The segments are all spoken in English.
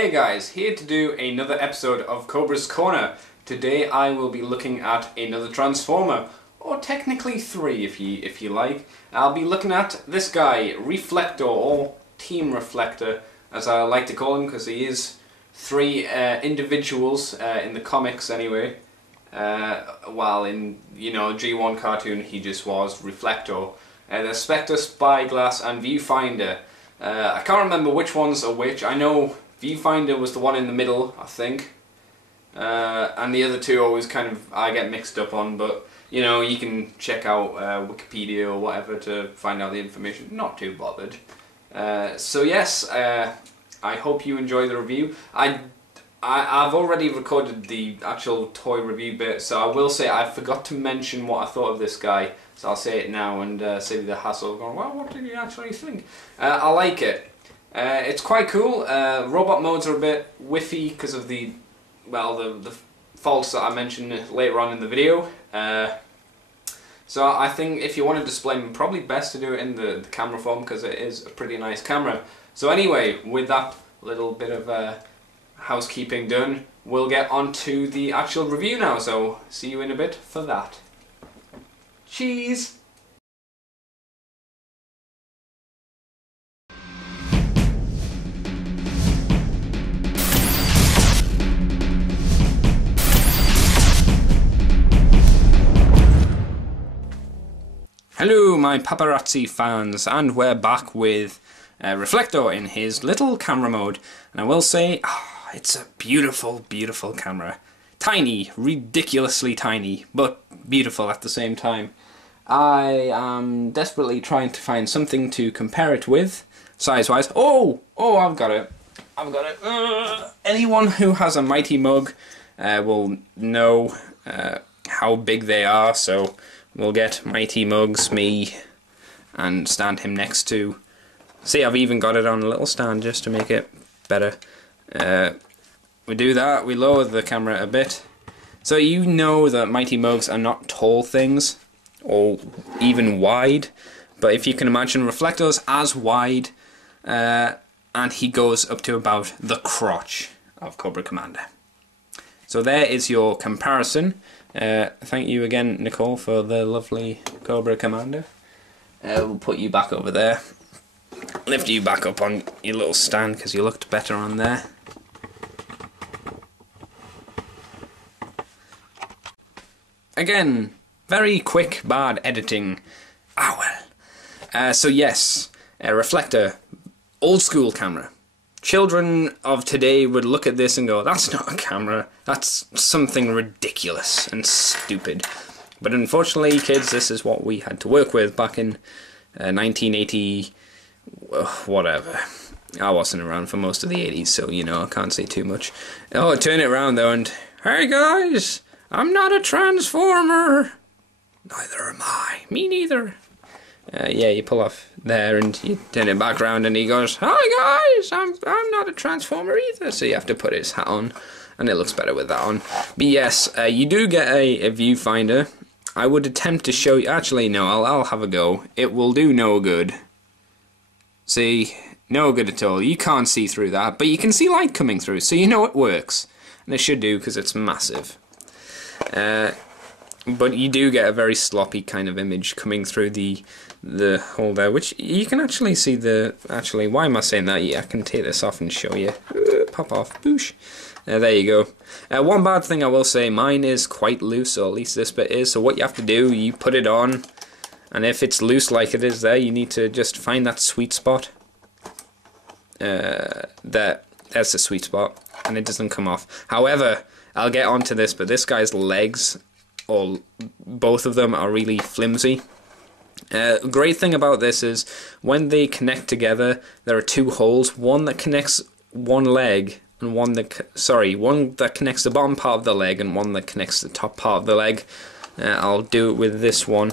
Hey guys, here to do another episode of Cobra's Corner. Today I will be looking at another Transformer, or technically three if you like. I'll be looking at this guy, Reflector, or Team Reflector, as I like to call him, because he is three individuals in the comics anyway. While in, G1 cartoon he just was Reflector. The Spectre, Spyglass and Viewfinder. I can't remember which ones are which. I know Viewfinder was the one in the middle, I think. And the other two always I get mixed up on, but you can check out Wikipedia or whatever to find out the information. Not too bothered. So yes, I hope you enjoy the review. I've already recorded the actual toy review bit, so I will say I forgot to mention what I thought of this guy. So I'll say it now and save the hassle of going, well, what did you actually think? I like it. It's quite cool. Robot modes are a bit whiffy because of the faults that I mentioned later on in the video. So I think if you want to display them, probably best to do it in the camera form because it is a pretty nice camera. So anyway, with that little bit of housekeeping done, we'll get on to the actual review now. So see you in a bit for that. Cheese! Hello my paparazzi fans, and we're back with Reflector in his little camera mode, and I will say, it's a beautiful, beautiful camera. Tiny, ridiculously tiny, but beautiful at the same time. I am desperately trying to find something to compare it with, size-wise. Oh, I've got it. Anyone who has a Mighty Mug will know how big they are, so we'll get Mighty Mugs, me, and stand him next to. See, I've even got it on a little stand just to make it better. We do that, we lower the camera a bit. So you know that Mighty Mugs are not tall things, or even wide, but if you can imagine, Reflector's as wide, and he goes up to about the crotch of Cobra Commander. So there is your comparison. Thank you again, Nicole, for the lovely Cobra Commander. We'll put you back over there. Lift you back up on your little stand because you looked better on there. Again, very quick, bad editing. So yes, Reflector, old school camera. Children of today would look at this and go, that's not a camera, that's something ridiculous and stupid. But unfortunately, kids, this is what we had to work with back in 1980, whatever. I wasn't around for most of the 80s, so, I can't say too much. Oh, turn it around though and, hey guys, I'm not a Transformer. Neither am I. Me neither. Yeah, you pull off there and you turn it back around and he goes, hi guys, I'm not a Transformer either. So you have to put his hat on and it looks better with that on. But yes, you do get a viewfinder. I would attempt to show you, actually no, I'll have a go. It will do no good. See, no good at all. You can't see through that, but you can see light coming through, so you know it works. And it should do because it's massive. But you do get a very sloppy kind of image coming through the hole there, which you can actually see actually, why am I saying that? Yeah, I can take this off and show you. Pop off, boosh. There you go. One bad thing I will say, mine is quite loose, or at least this bit is, so what you have to do, you put it on, and if it's loose like it is there, you need to just find that sweet spot. There's the sweet spot, and it doesn't come off. However, I'll get onto this, but this guy's legs, or both of them, are really flimsy. Great thing about this is when they connect together, there are two holes, one that connects one leg and one that connects the bottom part of the leg and one that connects the top part of the leg. I'll do it with this one.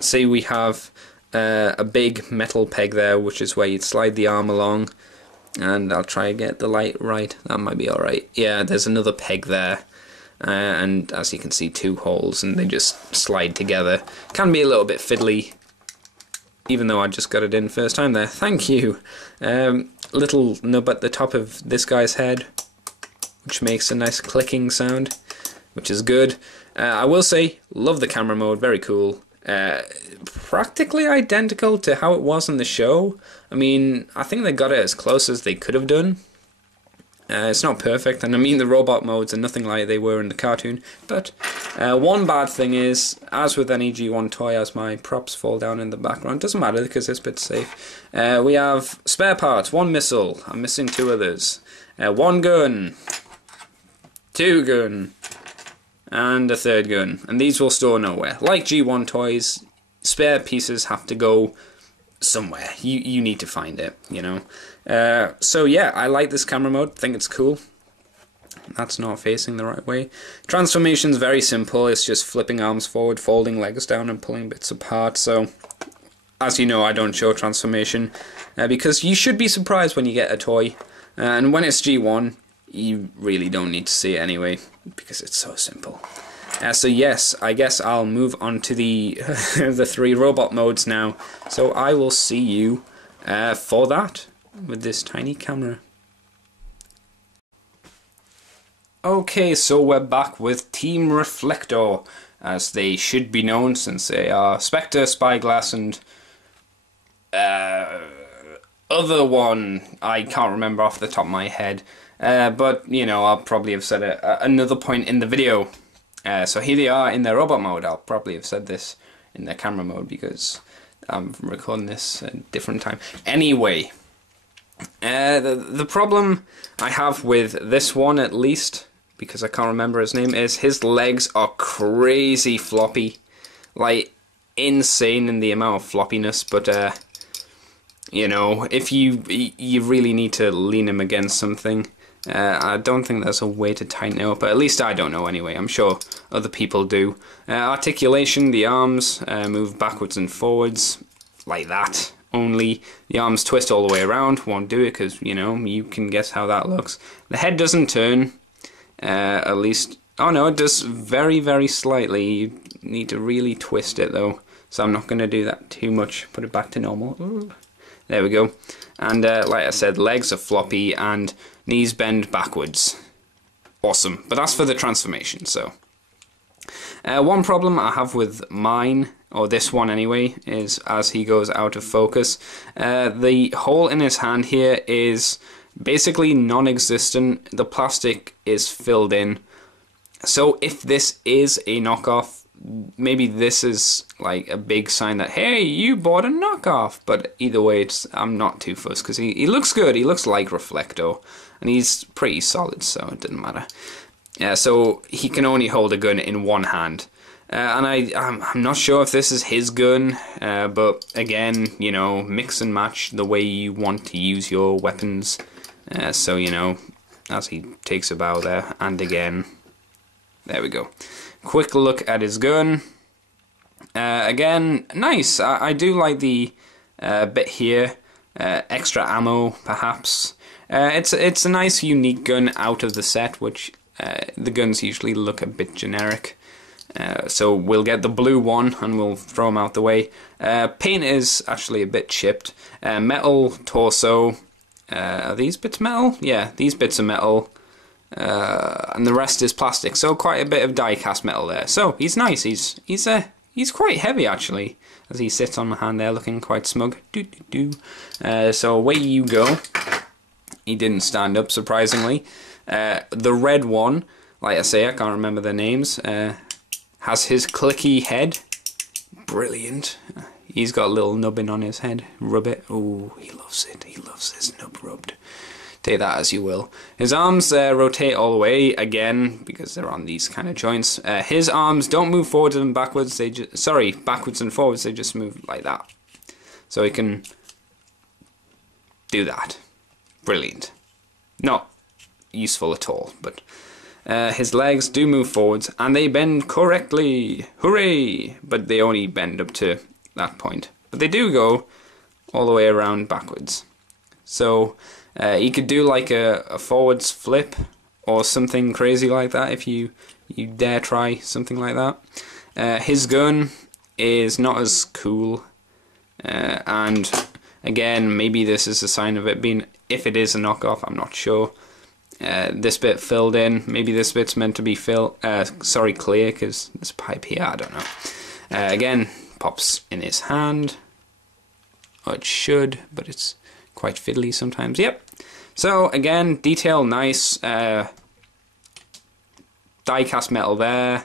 See, we have a big metal peg there, which is where you'd slide the arm along, and I'll try and get the light right. That might be alright. Yeah, there's another peg there. And as you can see, two holes, and they just slide together. Can be a little bit fiddly. even though I just got it in first time there. Thank you. Little nub at the top of this guy's head, which makes a nice clicking sound, which is good. I will say, love the camera mode, very cool. Practically identical to how it was in the show. I mean, I think they got it as close as they could have done. It's not perfect, and I mean the robot modes are nothing like they were in the cartoon, but one bad thing is, as with any G1 toy, as my props fall down in the background, doesn't matter because this bit's safe. We have spare parts, 1 missile, I'm missing 2 others, 1 gun, 2 gun, and a 3rd gun, and these will store nowhere. Like G1 toys, spare pieces have to go somewhere. You need to find it, you know. So yeah, I like this camera mode, think it's cool. That's not facing the right way. Transformation's very simple, it's just flipping arms forward, folding legs down and pulling bits apart. So, as you know, I don't show transformation, because you should be surprised when you get a toy. And when it's G1, you really don't need to see it anyway, because it's so simple. So yes, I guess I'll move on to the the 3 robot modes now. So I will see you for that with this tiny camera. Okay, so we're back with Team Reflector, as they should be known, since they are Spectre, Spyglass, and other one I can't remember off the top of my head. But you know, I'll probably have said it at another point in the video. So here they are in their robot mode. I'll probably have said this in their camera mode because I'm recording this at a different time. Anyway, the problem I have with this one, at least, because I can't remember his name, is his legs are crazy floppy. Like, insane in the amount of floppiness, but you know, if you really need to lean him against something. I don't think there's a way to tighten it up, but at least I don't know anyway. I'm sure other people do. Articulation, the arms move backwards and forwards, like that. Only the arms twist all the way around. Won't do it because, you know, you can guess how that looks. The head doesn't turn, at least... Oh no, it does very, very slightly. You need to really twist it though, so I'm not going to do that too much. Put it back to normal. Ooh. There we go. And like I said, legs are floppy and knees bend backwards. Awesome. But that's for the transformation, so. One problem I have with mine, or this one anyway, is as he goes out of focus, the hole in his hand here is basically non-existent. The plastic is filled in. So if this is a knockoff, maybe this is like a big sign that, hey, you bought a knockoff. But either way, I'm not too fussed because he looks good. He looks like Reflector, and he's pretty solid, so it doesn't matter. So he can only hold a gun in one hand. And I'm not sure if this is his gun, but again, you know, mix and match the way you want to use your weapons. So, you know, as he takes a bow there, and again, there we go. Quick look at his gun. Again, nice. I do like the bit here. Extra ammo, perhaps. It's a nice, unique gun out of the set, which the guns usually look a bit generic. So we'll get the blue one and we'll throw them out the way. Paint is actually a bit chipped. Metal torso. Are these bits metal? Yeah, these bits are metal. And the rest is plastic, so quite a bit of die-cast metal there. So he's nice. He's quite heavy actually, as he sits on my hand there, looking quite smug. So away you go. He didn't stand up, surprisingly. The red one, like I say, I can't remember their names. Has his clicky head. Brilliant. He's got a little nubbin on his head. Rub it. Oh, he loves it. He loves his nub rubbed. Take that as you will. His arms rotate all the way again because they're on these kind of joints. His arms don't move forwards and backwards. They backwards and forwards. They just move like that. So he can do that. Brilliant. Not useful at all, but his legs do move forwards and they bend correctly. Hooray! But they only bend up to that point. But they do go all the way around backwards. So you could do like a forwards flip or something crazy like that if you dare try something like that. His gun is not as cool And again, maybe this is a sign of it being, if it is a knockoff, I'm not sure. This bit filled in, maybe this bit's meant to be clear, because there's a pipe here, I don't know. Again, pops in his hand, or it should, but it's quite fiddly sometimes. Yep. So again, detail nice, die cast metal there,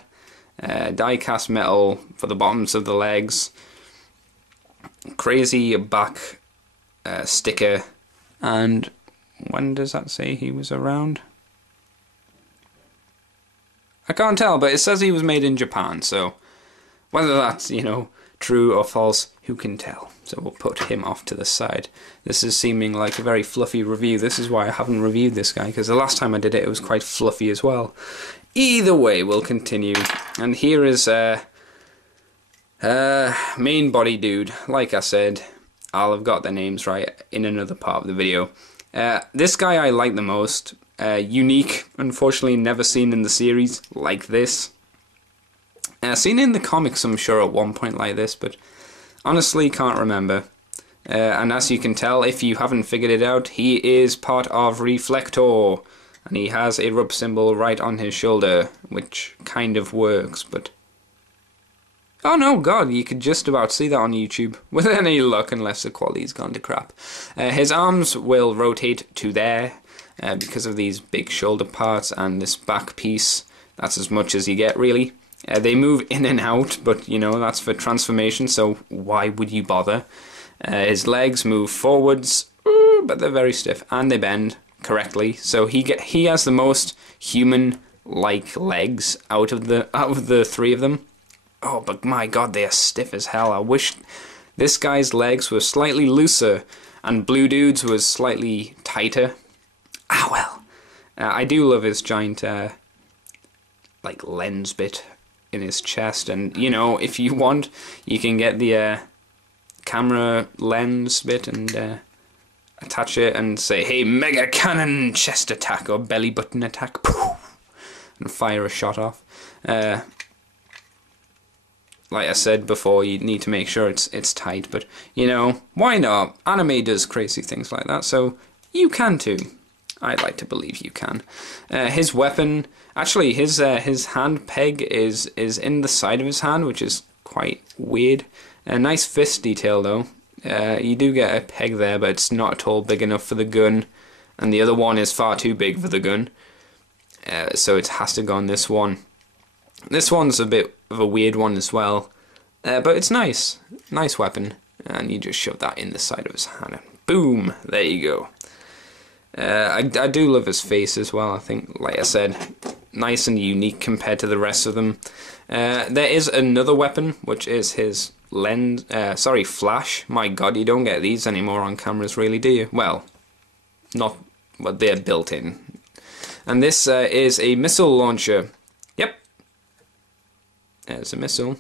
die cast metal for the bottoms of the legs, crazy back sticker, and when does that say he was around? I can't tell, but it says he was made in Japan, so whether that's, you know, true or false, who can tell? So we'll put him off to the side. This is seeming like a very fluffy review. This is why I haven't reviewed this guy, because the last time I did it, it was quite fluffy as well. Either way, we'll continue. And here is main body dude. Like I said, I'll have got the names right in another part of the video. This guy I like the most. Unique, unfortunately never seen in the series like this. Seen in the comics, I'm sure, at one point like this, but honestly can't remember. And as you can tell, if you haven't figured it out, he is part of Reflector. And he has a rub symbol right on his shoulder, which kind of works, but... Oh no, god, you could just about see that on YouTube, with any luck, unless the quality's gone to crap. His arms will rotate to there, because of these big shoulder parts and this back piece. That's as much as you get, really. They move in and out, but, you know, that's for transformation, so why would you bother? His legs move forwards, but they're very stiff, and they bend correctly, so he has the most human-like legs out of the three of them. Oh, but my god, they are stiff as hell. I wish this guy's legs were slightly looser and Blue Dude's was slightly tighter. Ah, well. I do love his giant, like, lens bit in his chest. And, you know, if you want, you can get the camera lens bit and attach it and say, hey, Mega Cannon chest attack or belly button attack. And fire a shot off. Like I said before, you need to make sure it's tight, but, you know, why not? Anime does crazy things like that, so you can too. I'd like to believe you can. His weapon, actually, his hand peg is in the side of his hand, which is quite weird. A nice fist detail, though. You do get a peg there, but it's not at all big enough for the gun, and the other one is far too big for the gun, so it has to go on this one. This one's a bit of a weird one as well, but it's nice. Nice weapon. And you just shove that in the side of his hand. Boom! There you go. I do love his face as well. I think, like I said, nice and unique compared to the rest of them. There is another weapon, which is his flash. My god, you don't get these anymore on cameras, really, do you? Well, not, but they're built in. And this is a missile launcher. Yep. There's a missile.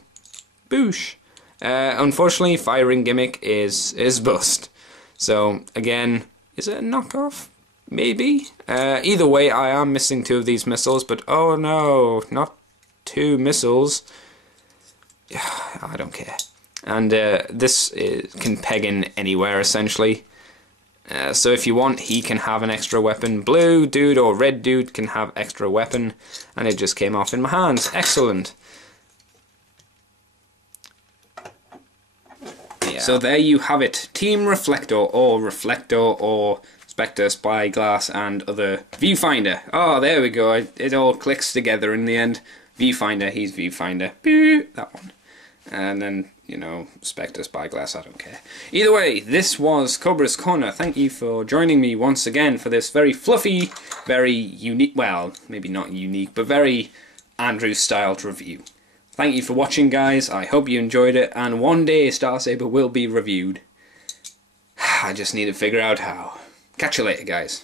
Boosh! Unfortunately, firing gimmick is bust. So, again, is it a knockoff? Maybe? Either way, I am missing two of these missiles, but oh no, not two missiles. I don't care. And this can peg in anywhere, essentially. So if you want, he can have an extra weapon. Blue dude or red dude can have extra weapon. And it just came off in my hands. Excellent. Yeah. So there you have it. Team Reflector or Spectre, Spyglass and other Viewfinder. Oh, there we go. It all clicks together in the end. Viewfinder, he's Viewfinder. That one. And then, you know, Spectre, Spyglass, I don't care. Either way, this was Cobra's Corner. Thank you for joining me once again for this very fluffy, very unique, well, maybe not unique, but very Andrew-styled review. Thank you for watching, guys. I hope you enjoyed it, and one day Star Saber will be reviewed. I just need to figure out how. Catch you later, guys.